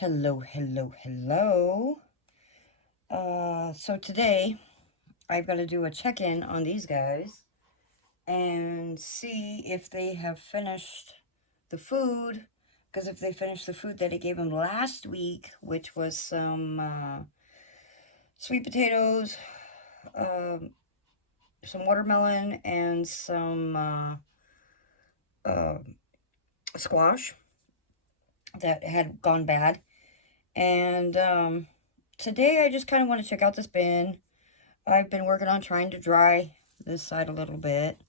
Hello, hello, hello. So today I've got to do a check-in on these guys and see if they have finished the food. Because if they finished the food that I gave them last week, which was some sweet potatoes, um, some watermelon, and some uh, squash that had gone bad. And today I just kind of want to check out this bin. I've been working on trying to dry this side a little bit,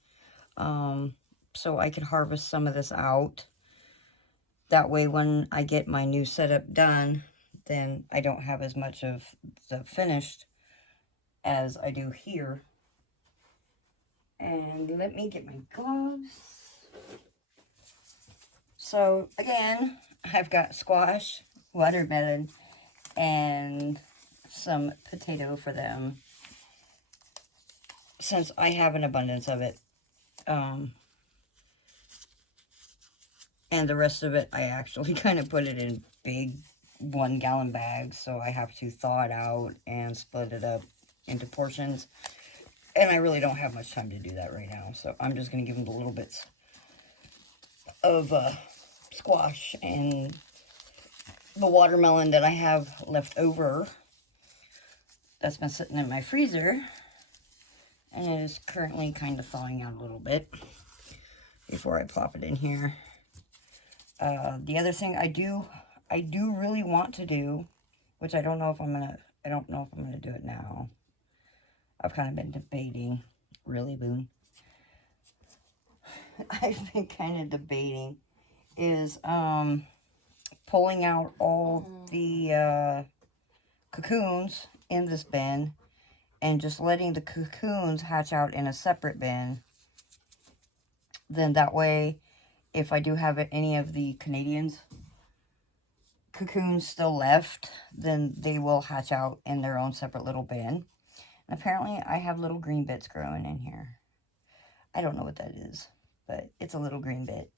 so I can harvest some of this out. That way when I get my new setup done, then I don't have as much of the finished as I do here. And let me get my gloves. So again, I've got squash, watermelon, and some potato for them, since I have an abundance of it. And the rest of it, I actually kind of put it in big 1-gallon bags, so I have to thaw it out and split it up into portions. And I really don't have much time to do that right now, so I'm just going to give them the little bits of squash and the watermelon that I have left over. That's been sitting in my freezer, and it is currently kind of thawing out a little bit before I plop it in here. The other thing I do really want to do, which I don't know if I'm gonna do it now. I've kind of been debating, really, Boone. I've been kind of debating is pulling out all the cocoons in this bin and just letting the cocoons hatch out in a separate bin. Then that way, if I do have any of the Canadians cocoons still left, then they will hatch out in their own separate little bin. And apparently I have little green bits growing in here. I don't know what that is, but it's a little green bit.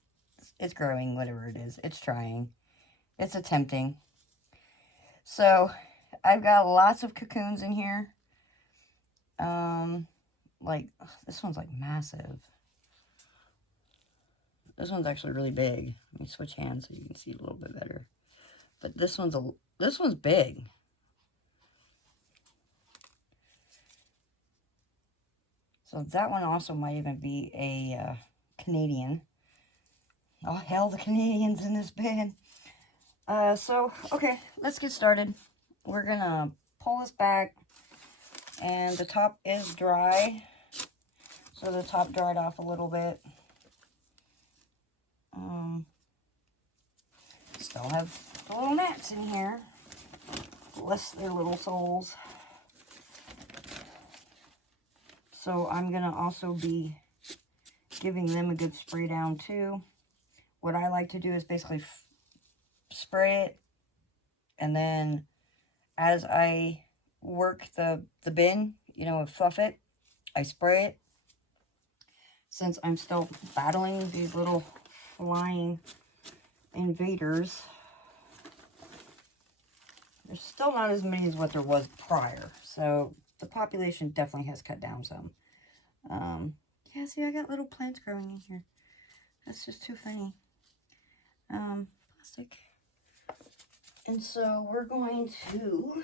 It's growing, whatever it is. It's trying. It's attempting. So I've got lots of cocoons in here. Like, this one's like massive. This one's actually really big. Let me switch hands so you can see it a little bit better. But this one's big. So that one also might even be a Canadian. Oh, hell, the Canadians in this bin. Okay, let's get started. We're gonna pull this back, and the top is dry. So the top dried off a little bit. Still have the little gnats in here. Bless their little souls. So I'm gonna also be giving them a good spray down too. What I like to do is basically spray it, and then as I work the bin, fluff it, I spray it. Since I'm still battling these little flying invaders, there's still not as many as what there was prior. So the population definitely has cut down some. Yeah, see, I got little plants growing in here. That's just too funny. Plastic. And so we're going to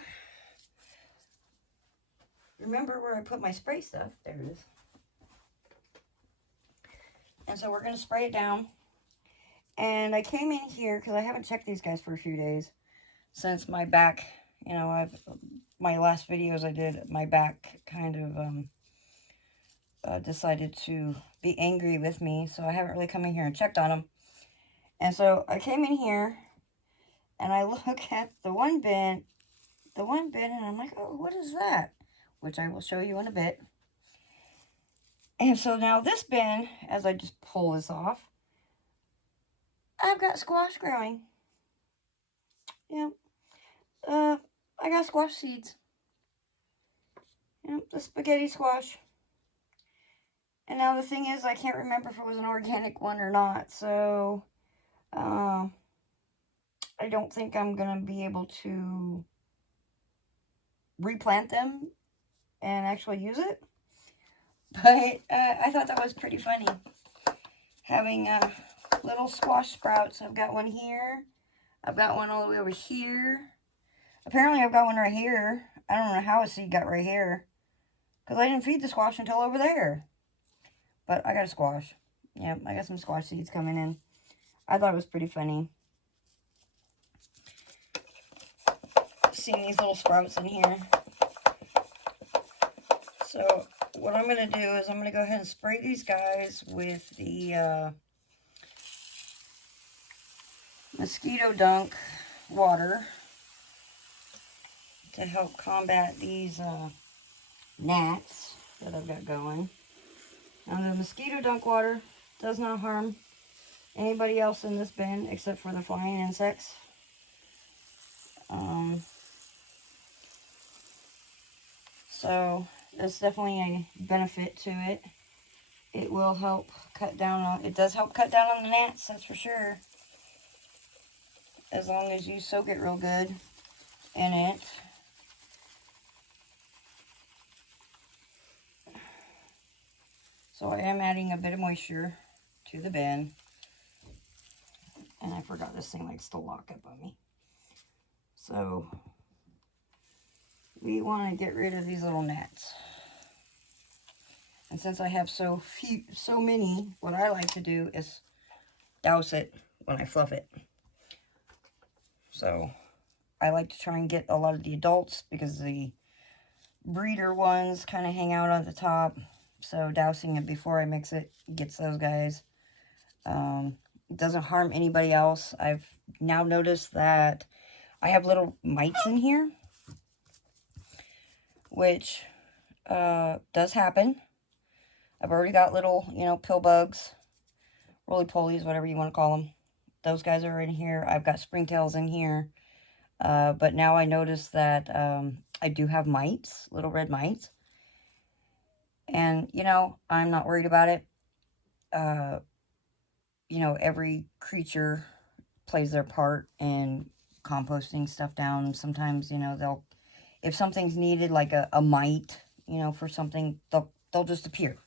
remember where I put my spray stuff. There it is. And so we're going to spray it down. And I came in here because I haven't checked these guys for a few days since my back, my last videos I did, my back kind of decided to be angry with me. So I haven't really come in here and checked on them. And so I came in here and I look at the one bin, and I'm like, oh, what is that? Which I will show you in a bit. And so now this bin, as I just pull this off, I've got squash growing. Yep. I got squash seeds. Yep, the spaghetti squash. And now the thing is, I can't remember if it was an organic one or not. So, I don't think I'm going to be able to replant them and actually use it. But I thought that was pretty funny. Having little squash sprouts. I've got one here. I've got one all the way over here. Apparently I've got one right here. I don't know how a seed got right here. Because I didn't feed the squash until over there. But I got a squash. Yep, I got some squash seeds coming in. I thought it was pretty funny. Seeing these little sprouts in here. So what I'm going to do is I'm going to go ahead and spray these guys with the Mosquito Dunk water to help combat these gnats that I've got going. Now the Mosquito Dunk water does not harm anybody else in this bin except for the flying insects. So there's definitely a benefit to it. It will help cut down on, it does help cut down on the gnats, that's for sure. As long as you soak it real good in it. So I am adding a bit of moisture to the bin. And I forgot this thing likes to lock up on me. So we want to get rid of these little gnats. And since I have so many, what I like to do is douse it when I fluff it. So I like to try and get a lot of the adults because the breeder ones kind of hang out on the top. So dousing it before I mix it gets those guys. It doesn't harm anybody else. I've now noticed that I have little mites in here, which does happen. I've already got little, pill bugs, roly-polies, whatever you want to call them. Those guys are in here. I've got springtails in here. But now I notice that I do have mites, little red mites. And, I'm not worried about it. Every creature plays their part in composting stuff down. Sometimes, if something's needed, like a mite, for something, they'll just appear.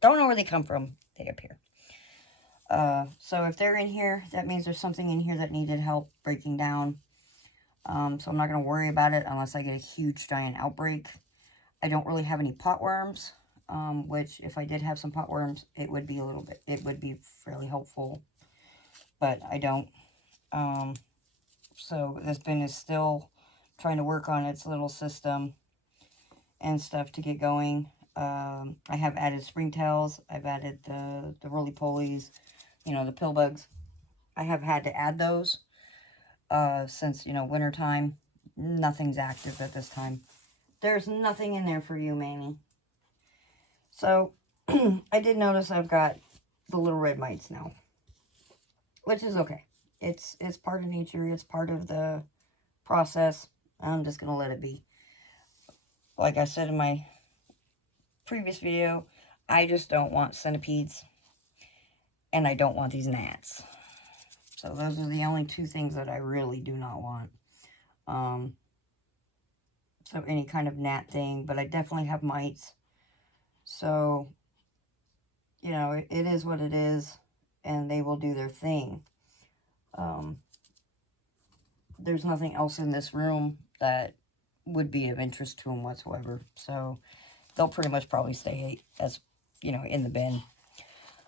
Don't know where they come from. They appear. So if they're in here, that means there's something in here that needed help breaking down. So I'm not going to worry about it unless I get a huge giant outbreak. I don't really have any potworms, which if I did have some potworms, it would be fairly helpful, but I don't. So this bin is still trying to work on its little system and stuff to get going. I have added springtails. I've added the roly-polies, the pill bugs. I have had to add those since, winter time. Nothing's active at this time. There's nothing in there for you, Mamie. So, I did notice I've got the little red mites now, which is okay. It's part of nature. It's part of the process. I'm just going to let it be. Like I said in my previous video, I just don't want centipedes, and I don't want these gnats. So those are the only two things that I really do not want. So any kind of gnat thing, but I definitely have mites. So, it is what it is, and they will do their thing. There's nothing else in this room that would be of interest to them whatsoever. So they'll pretty much probably stay as, in the bin.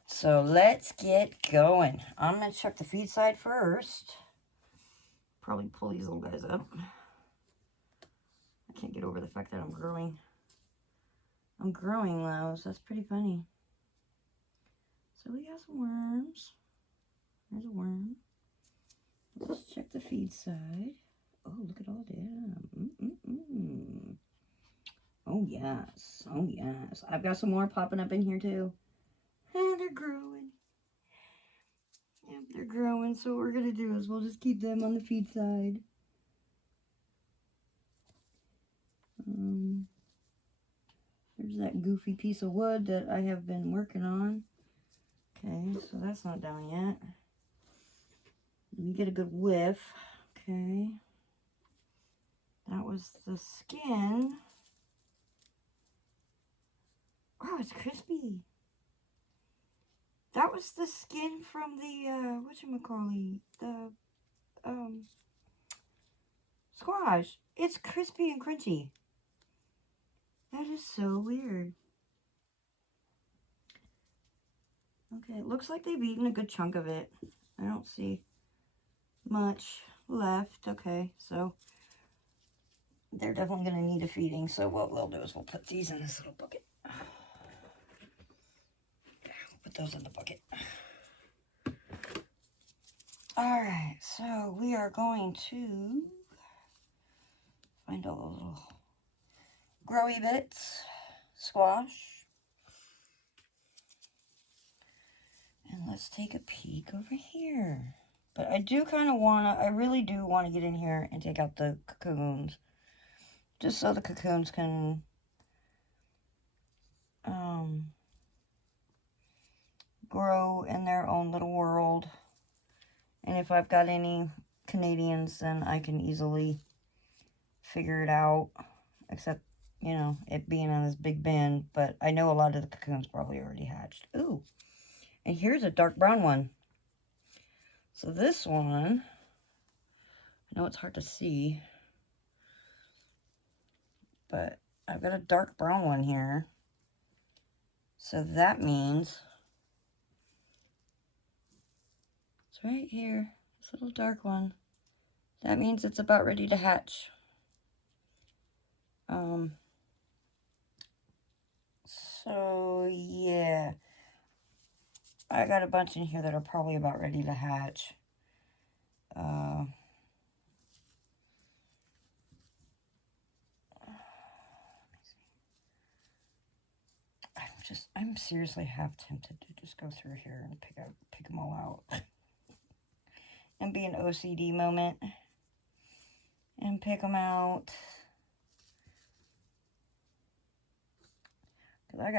So let's get going. I'm going to check the feed side first. Probably pull these little guys up. I can't get over the fact that I'm growing. I'm growing lows. That's pretty funny. So we got some worms. There's a worm. Let's check the feed side. Oh, look at all them. Oh, yes. Oh, yes. I've got some more popping up in here, too. And they're growing. Yep, they're growing. So what we're going to do is we'll just keep them on the feed side. There's that goofy piece of wood that I have been working on. Okay, so that's not down yet. Let me get a good whiff. Okay. That was the skin. Oh, it's crispy. That was the skin from the, whatchamacallit, the, squash. It's crispy and crunchy. That is so weird. Okay, it looks like they've eaten a good chunk of it. I don't see much left. Okay, so they're definitely going to need a feeding. So what we'll do is we'll put these in this little bucket. Put those in the bucket. Alright, so we are going to find all those little growy bits, squash, and let's take a peek over here. But I do kind of want to, I really do want to get in here and take out the cocoons, just so the cocoons can grow in their own little world. And if I've got any Canadians, then I can easily figure it out, except, you know, it being on this big bin. But I know a lot of the cocoons probably already hatched. Ooh, and here's a dark brown one. So this one, I know it's hard to see, but I've got a dark brown one here. So that means it's right here, this little dark one. That means it's about ready to hatch. So yeah, I got a bunch in here that are probably about ready to hatch. I'm seriously half tempted to just go through here and pick them all out. And be an OCD moment. And pick them out. Cause I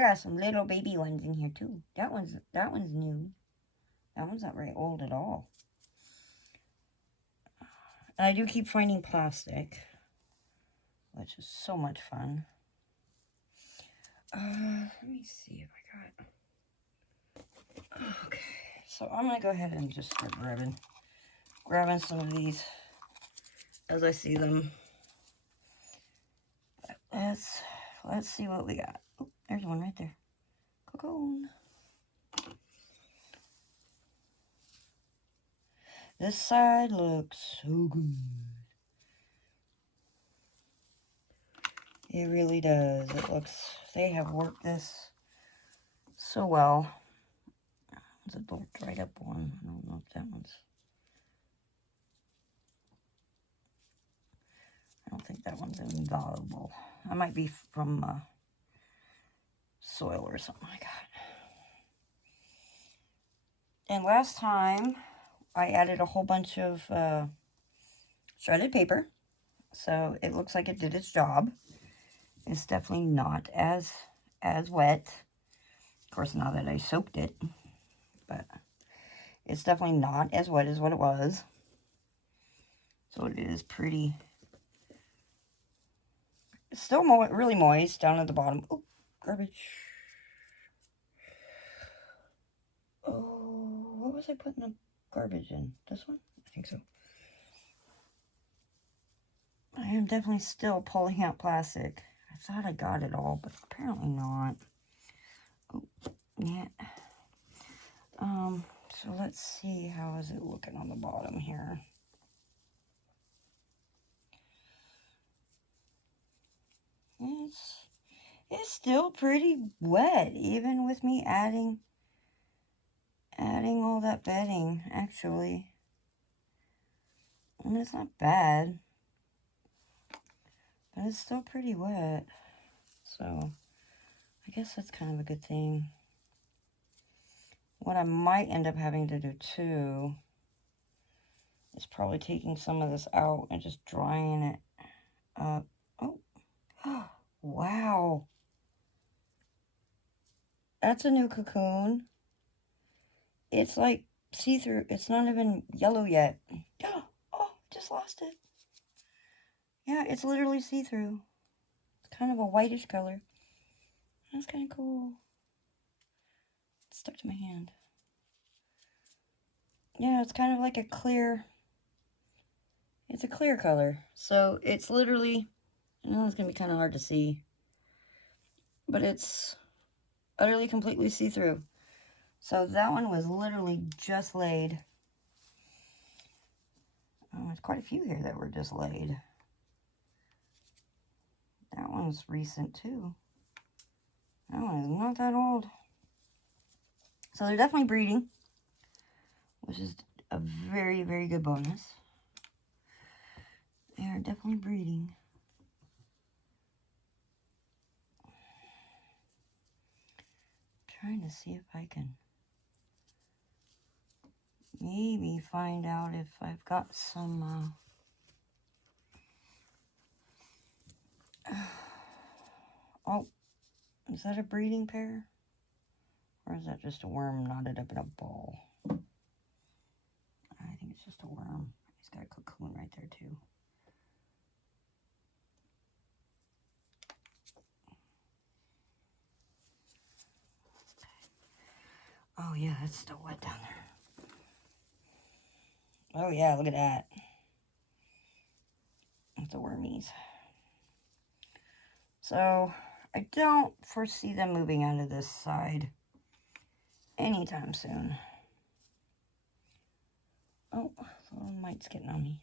got some little baby ones in here too. That one's new. That one's not very old at all. And I do keep finding plastic, which is so much fun. Let me see if I got. Okay, so I'm gonna go ahead and just start grabbing some of these as I see them. Let's see what we got. Oh, there's one right there. Cocoon. This side looks so good. It really does. It looks, they have worked this so well. It's a little dried up one. I don't know if that one's, I don't think that one's invaluable. That might be from soil or something like that. And last time I added a whole bunch of shredded paper. So it looks like it did its job. It's definitely not as wet. Of course, now that I soaked it. But it's definitely not as wet as what it was. So it is pretty. It's still really moist down at the bottom. Oh, garbage. Oh, what was I putting the garbage in? This one? I think so. I am definitely still pulling out plastic. I thought I got it all, but apparently not. Oh, yeah. So let's see, how is it looking on the bottom here? It's still pretty wet, even with me adding all that bedding, actually. And it's not bad, but it's still pretty wet. So I guess that's kind of a good thing. What I might end up having to do too is probably taking some of this out and just drying it up. Oh, wow. That's a new cocoon. It's like see-through. It's not even yellow yet. Oh, just lost it. Yeah, it's literally see-through. It's kind of a whitish color. That's kind of cool. It's stuck to my hand. Yeah, it's kind of like a clear... It's a clear color. So it's literally... I know it's going to be kind of hard to see. But it's utterly, completely see-through. So that one was literally just laid. Oh, there's quite a few here that were just laid. That one's recent too. That one is not that old. So they're definitely breeding, which is a very, very good bonus. They are definitely breeding. I'm trying to see if I can maybe find out if I've got some oh, is that a breeding pair? Or is that just a worm knotted up in a ball? I think it's just a worm. He's got a cocoon right there too. Oh yeah, it's still wet down there. Oh yeah, look at that. That's a wormies. So, I don't foresee them moving out of this side anytime soon. Oh, the little mite's getting on me.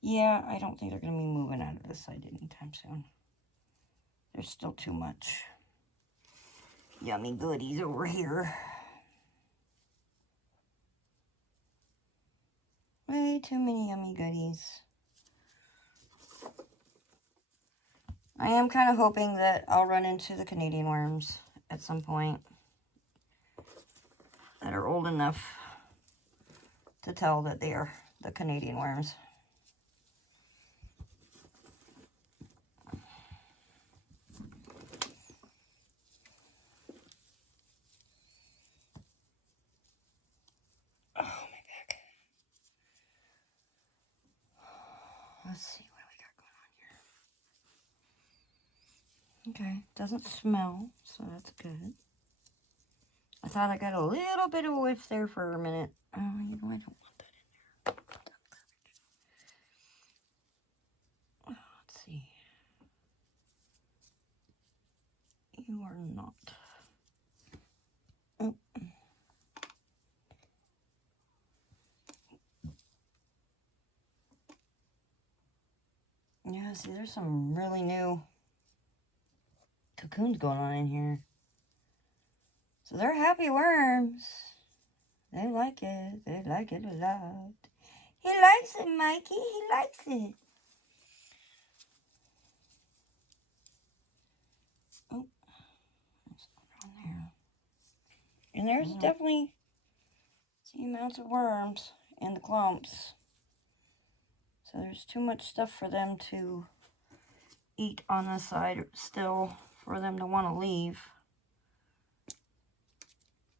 Yeah, I don't think they're going to be moving out of this side anytime soon. There's still too much yummy goodies over here. Way too many yummy goodies. I am kind of hoping that I'll run into the Canadian worms at some point that are old enough to tell that they are the Canadian worms. Oh, my back. Let's see what we got going on here. Okay, doesn't smell, so that's good. I thought I got a little bit of a whiff there for a minute. Oh, you know, I don't want that in there. Oh, let's see. You are not. Oh. Yeah, see, there's some really new cocoons going on in here. So they're happy worms. They like it. They like it a lot. He likes it, Mikey. He likes it. Oh, there's one there. And there's definitely the amounts of worms in the clumps. So there's too much stuff for them to eat on this side still for them to want to leave.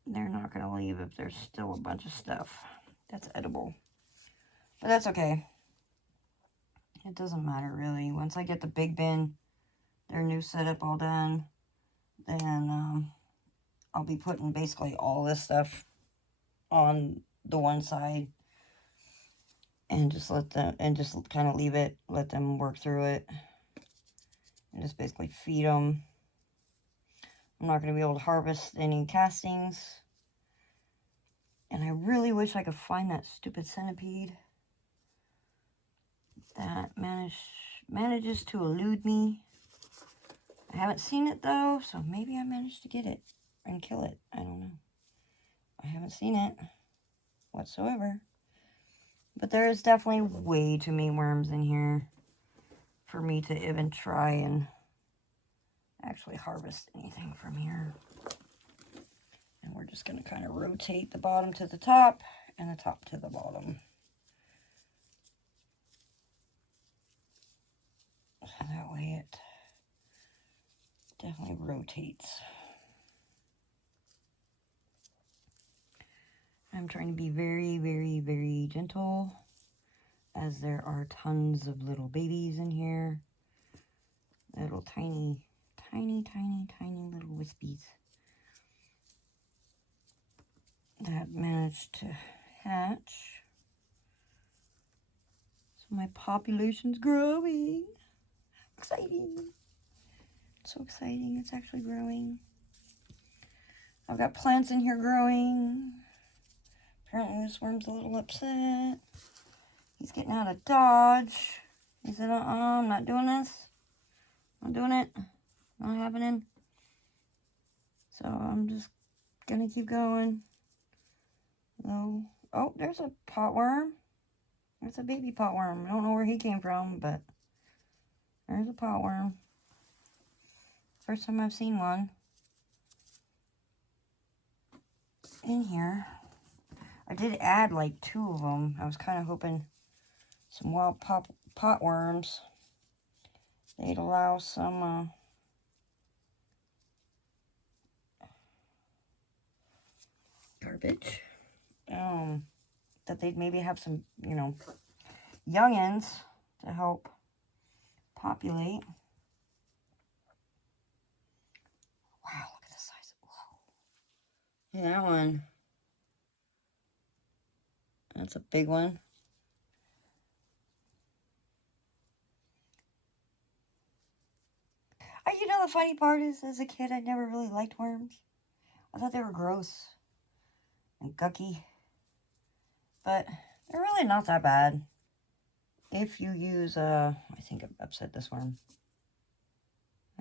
They're not going to leave if there's still a bunch of stuff that's edible. But that's okay. It doesn't matter really. Once I get the big bin, their new setup all done, then I'll be putting basically all this stuff on the one side and just let them, and just kind of leave it, let them work through it, and just basically feed them. I'm not going to be able to harvest any castings, and I really wish I could find that stupid centipede that manages to elude me. I haven't seen it though, so maybe I managed to get it and kill it. I don't know. I haven't seen it whatsoever. But there is definitely way too many worms in here for me to even try and actually harvest anything from here. And we're just going to kind of rotate the bottom to the top and the top to the bottom. So that way it definitely rotates. I'm trying to be very, very, very gentle, as there are tons of little babies in here. Little tiny, tiny, tiny, tiny little wispies that managed to hatch. So my population's growing. Exciting. So exciting. It's actually growing. I've got plants in here growing. Apparently this worm's a little upset. He's getting out of Dodge. He said, I'm not doing this. Not doing it. Not happening. So I'm just gonna keep going. Oh, there's a potworm. There's a baby potworm. I don't know where he came from, but there's a potworm. First time I've seen one in here. I did add like 2 of them. I was kind of hoping some wild potworms, they'd allow some garbage. That they'd maybe have some, youngins to help populate. Wow, look at the size. Whoa. Yeah, that one. That's a big one. You know, the funny part is, as a kid, I never really liked worms. I thought they were gross and gucky. But they're really not that bad. If you use, I think I upset this worm.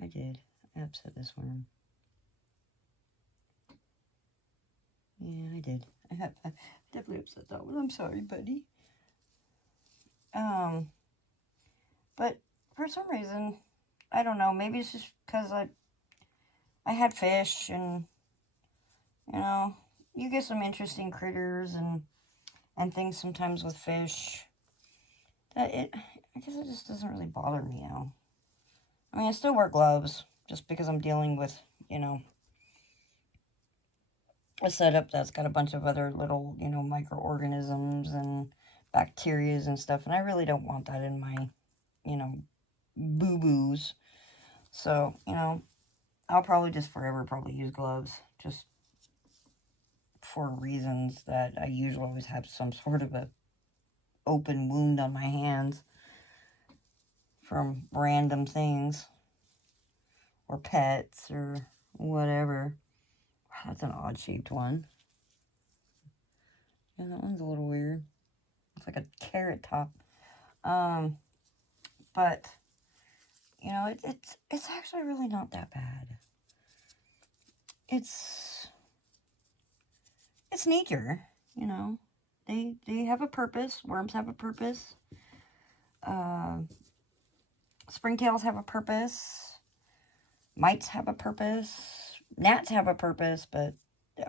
I did. I upset this worm. Yeah, I did. I definitely upset that one. I'm sorry, buddy. But for some reason, I don't know. Maybe it's just because I had fish, and you get some interesting critters and things sometimes with fish. I guess it just doesn't really bother me now. I mean, I still wear gloves just because I'm dealing with, a setup that's got a bunch of other little, microorganisms and bacterias and stuff, and I really don't want that in my, boo-boos. So, I'll probably just forever use gloves, just for reasons that I usually always have some sort of a open wound on my hands from random things, or pets, or whatever. Wow, that's an odd-shaped one. Yeah, that one's a little weird. It's like a carrot top. But, it's actually really not that bad. It's nature, They have a purpose. Worms have a purpose. Springtails have a purpose. Mites have a purpose. Gnats have a purpose, but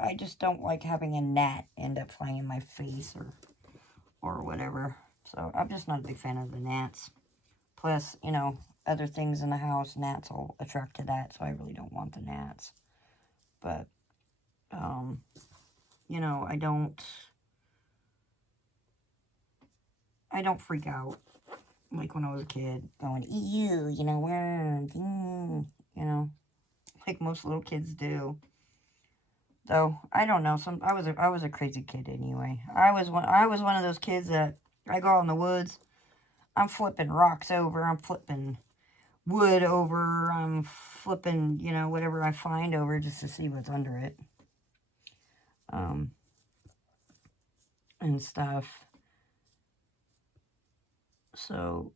I just don't like having a gnat end up flying in my face or whatever. So I'm just not a big fan of the gnats. Plus, other things in the house, gnats will attract to that, so I really don't want the gnats. But, I don't freak out like when I was a kid, going, ew, worms, like most little kids do. Though I don't know, I was a crazy kid anyway. I was one of those kids that I go out in the woods, I'm flipping rocks over, I'm flipping wood over, I'm flipping, whatever I find over just to see what's under it. And stuff. So,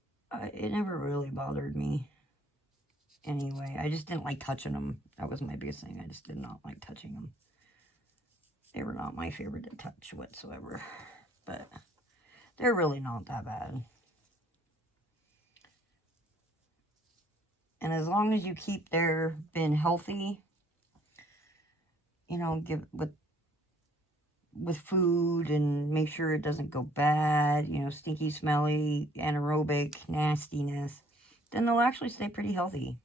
it never really bothered me. Anyway, I just didn't like touching them. That was my biggest thing. I just did not like touching them. They were not my favorite to touch whatsoever. But they're really not that bad. And as long as you keep their bin healthy, give with food and make sure it doesn't go bad, stinky, smelly, anaerobic, nastiness, then they'll actually stay pretty healthy.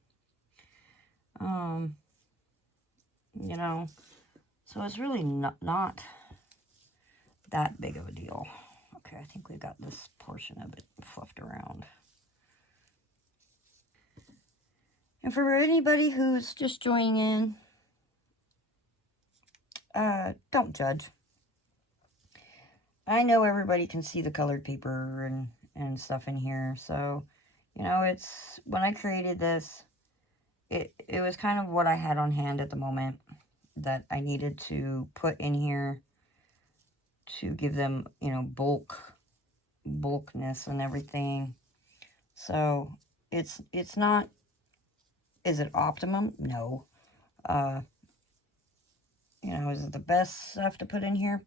So it's really not that big of a deal. Okay, I think we got this portion of it fluffed around. And for anybody who's just joining in, don't judge. I know everybody can see the colored paper and stuff in here, so, you know, it's, when I created this, it was kind of what I had on hand at the moment that I needed to put in here to give them, you know, bulkness and everything. So, it's not, is it optimum? No. You know, is it the best stuff to put in here?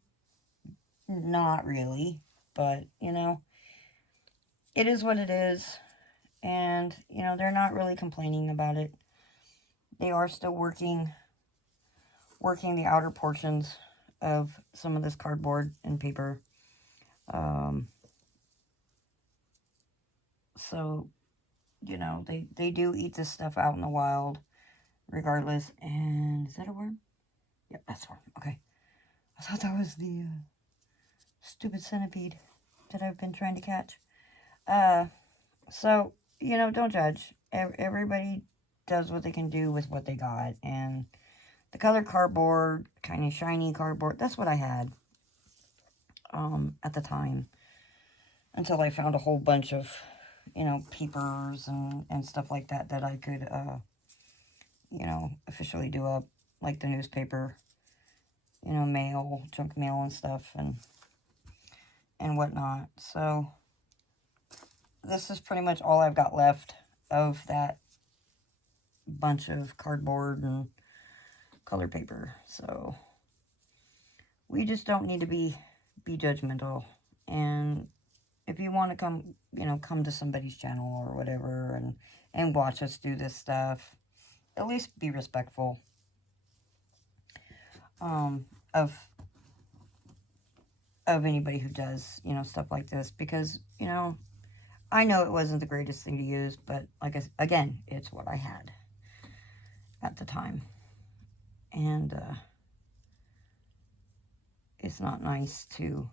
Not really, but, you know, it is what it is, and, you know, they're not really complaining about it. They are still working the outer portions of some of this cardboard and paper. So, you know, they do eat this stuff out in the wild, regardless. And, is that a worm? Yep, that's a worm. Okay. I thought that was the stupid centipede that I've been trying to catch. So, you know, don't judge. Everybody does what they can do with what they got. And the colored cardboard, kind of shiny cardboard, that's what I had at the time. Until I found a whole bunch of, you know, papers and stuff like that that I could, you know, officially do up. Like the newspaper, you know, mail, junk mail and stuff and whatnot. So, this is pretty much all I've got left of that bunch of cardboard and colored paper. So, we just don't need to be judgmental. And if you want to come, you know, come to somebody's channel or whatever and watch us do this stuff, at least be respectful of anybody who does, you know, stuff like this, because, you know, I know it wasn't the greatest thing to use, but like again, it's what I had at the time. And it's not nice to,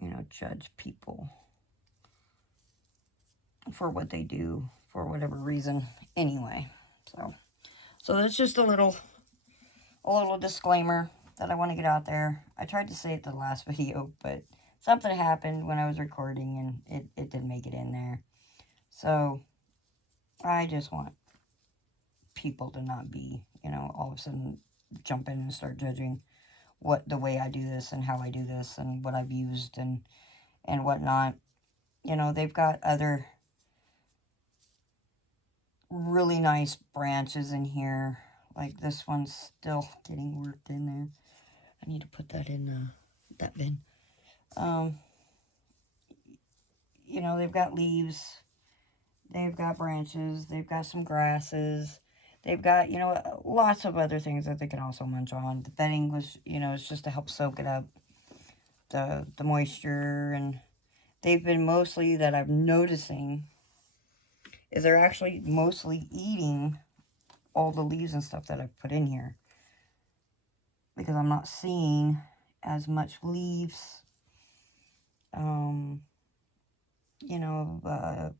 you know, judge people for what they do for whatever reason anyway. So that's just a little disclaimer that I want to get out there. I tried to say it the last video, but something happened when I was recording and it didn't make it in there. So I just want people to not be, you know, all of a sudden jump in and start judging the way I do this and how I do this and what I've used and whatnot. You know, they've got other really nice branches in here. Like this one's still getting worked in there. I need to put that in that bin. You know, they've got leaves. They've got branches. They've got some grasses. They've got, you know, lots of other things that they can also munch on. The bedding was, you know, it's just to help soak it up, the moisture. And they've been mostly, that I'm noticing, is they're actually mostly eating all the leaves and stuff that I've put in here. Because I'm not seeing as much leaves, you know,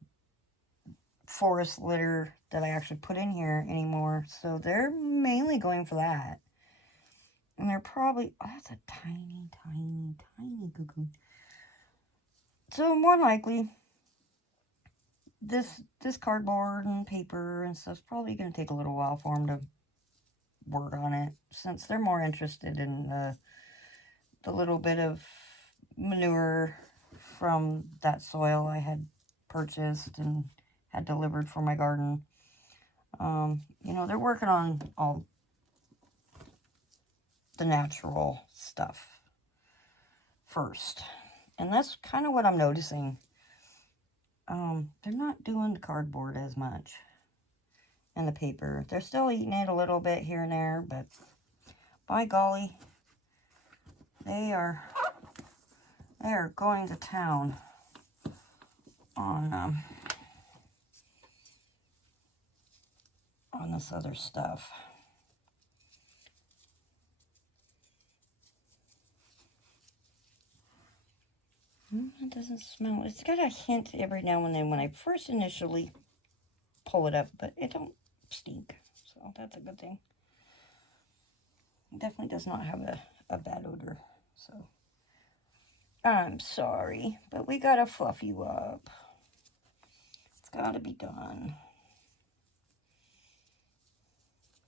forest litter that I actually put in here anymore. So they're mainly going for that. And they're probably, oh, that's a tiny, tiny, tiny cuckoo. So more likely, this cardboard and paper and stuff's probably going to take a little while for them to work on it, since they're more interested in the little bit of manure from that soil I had purchased and had delivered for my garden. You know, they're working on all the natural stuff first. And that's kind of what I'm noticing. They're not doing the cardboard as much and the paper. They're still eating it a little bit here and there, but by golly, they are going to town on this other stuff. doesn't smell. It's got a hint every now and then when I first initially pull it up, but it don't stink. So that's a good thing. It definitely does not have a bad odor. So I'm sorry, but we gotta fluff you up. It's gotta be done.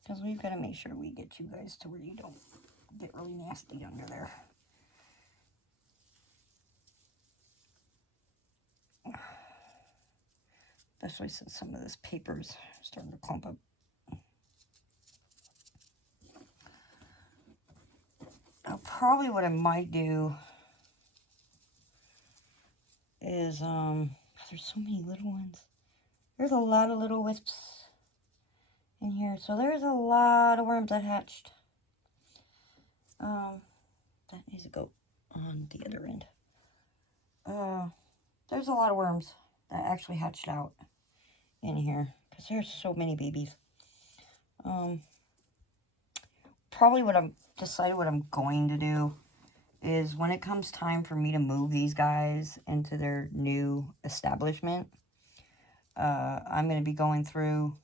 Because we've got to make sure we get you guys to where you don't get really nasty under there. Especially since some of this paper's starting to clump up. Probably what I might do is, there's so many little ones. There's a lot of little wisps in here. So there's a lot of worms that hatched. That needs to go on the other end. There's a lot of worms that actually hatched out in here because there's so many babies. Probably what I'm decided what I'm going to do is when it comes time for me to move these guys into their new establishment, I'm going to be going through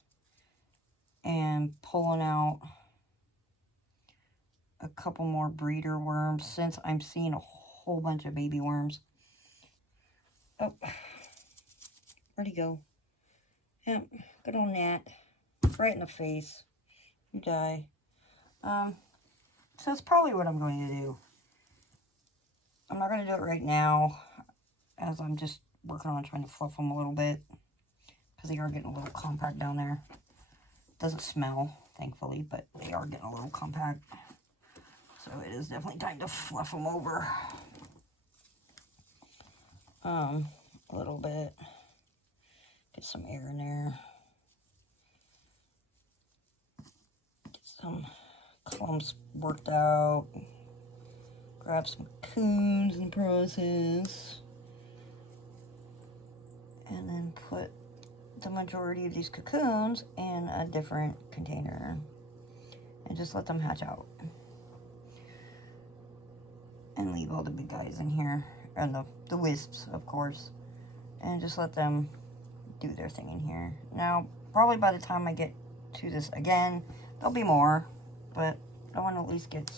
and pulling out a couple more breeder worms since I'm seeing a whole bunch of baby worms. Oh, where'd he go? Yep, good old gnat. Right in the face. You die. So that's probably what I'm going to do. I'm not going to do it right now, as I'm just working on trying to fluff them a little bit, because they are getting a little compact down there. Doesn't smell, thankfully, but they are getting a little compact. So it is definitely time to fluff them over. A little bit. Get some air in there. Get some clumps worked out. Grab some cocoons in the process. And then put the majority of these cocoons in a different container. And just let them hatch out. And leave all the big guys in here. And the wisps, of course. And just let them do their thing in here. Now, probably by the time I get to this again, there'll be more. But I want to at least get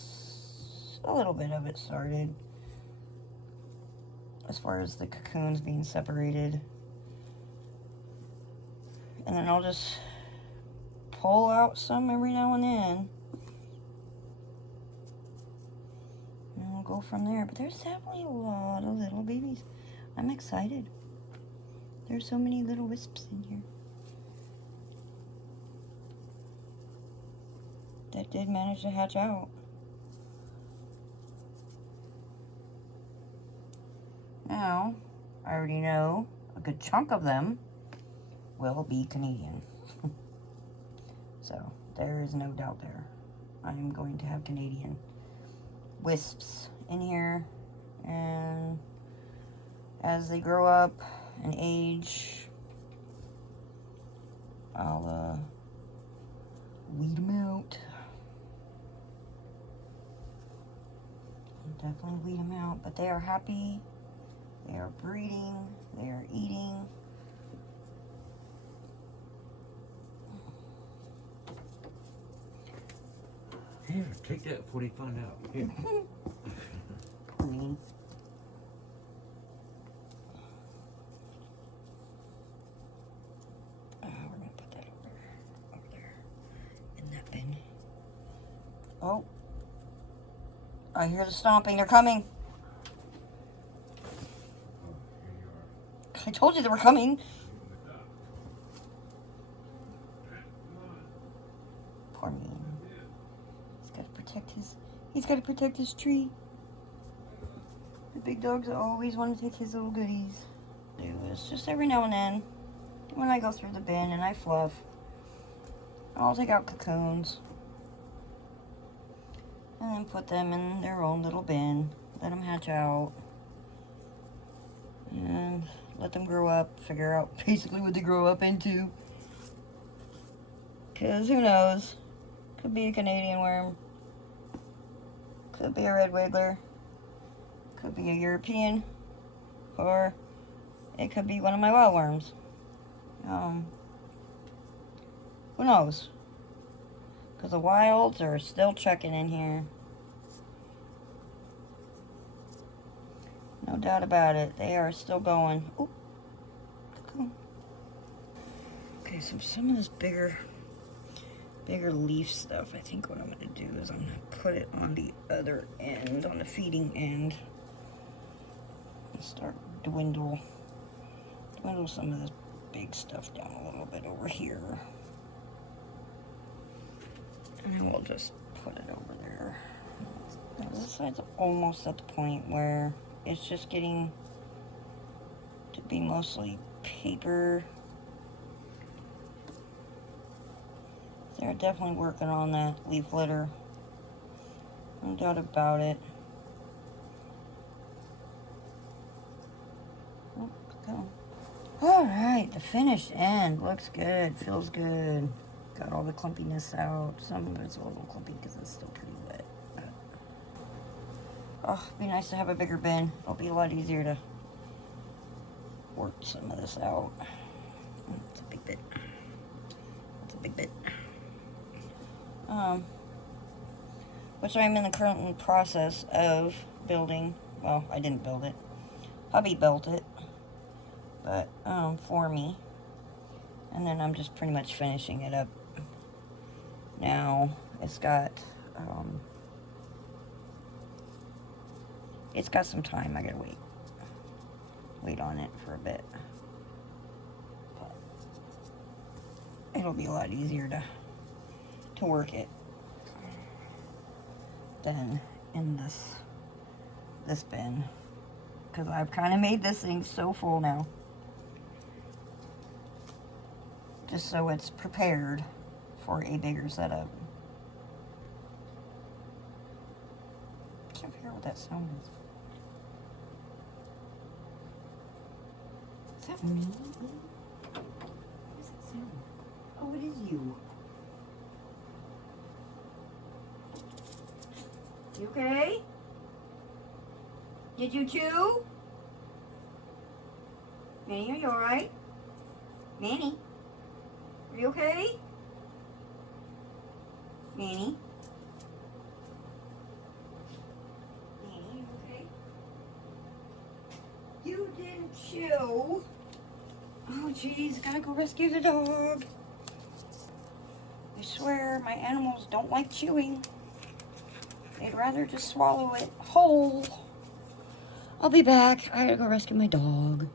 a little bit of it started. As far as the cocoons being separated. And then I'll just pull out some every now and then. And we'll go from there. But there's definitely a lot of little babies. I'm excited. There's so many little wisps in here. That did manage to hatch out. Now, I already know a good chunk of them will be Canadian. So, there is no doubt there. I am going to have Canadian wisps in here. And as they grow up and age, I'll weed them out. I'll definitely weed them out. But they are happy. They are breeding. They are eating. Here, take that before they find out. Here. I mean, we're gonna put that over there, in that bin. Oh, I hear the stomping. They're coming. I told you they were coming. Poor me. He's got to protect his tree. The big dogs always want to take his little goodies. Do this just every now and then. When I go through the bin and I fluff, I'll take out cocoons. And then put them in their own little bin. Let them hatch out. And let them grow up. Figure out basically what they grow up into. Because who knows? Could be a Canadian worm. Could be a red wiggler. Could be a European. or it could be one of my wild worms. Who knows? Because the wilds are still checking in here. No doubt about it. They are still going. Ooh. Okay, so some of this bigger leaf stuff, I think what I'm going to do is I'm going to put it on the other end, on the feeding end. And start dwindle some of this big stuff down a little bit over here. And then we'll just put it over there. Now this side's almost at the point where it's just getting to be mostly paper. They're definitely working on that leaf litter. No doubt about it. Oh, go. Alright, the finished end. Looks good. Feels good. Got all the clumpiness out. Some of it's a little clumpy because it's still pretty wet. Oh, it'd be nice to have a bigger bin. It'll be a lot easier to work some of this out. Oh, it's a big bit. That's a big bit. Which I'm in the current process of building. Well, I didn't build it. Hubby built it. But, for me. And then I'm just pretty much finishing it up. Now, it's got some time. I gotta wait on it for a bit. But it'll be a lot easier to work it than in this bin, because I've kind of made this thing so full now, just so it's prepared for a bigger setup. Can't figure out what that sound is. Is that me? What does that sound? Oh, it is you. You okay? Did you chew? Manny, are you alright? Manny? Are you okay? Manny? Manny, are you okay? You didn't chew. Oh, jeez, gotta go rescue the dog. I swear, my animals don't like chewing. They'd rather just swallow it whole. I'll be back. I gotta go rescue my dog.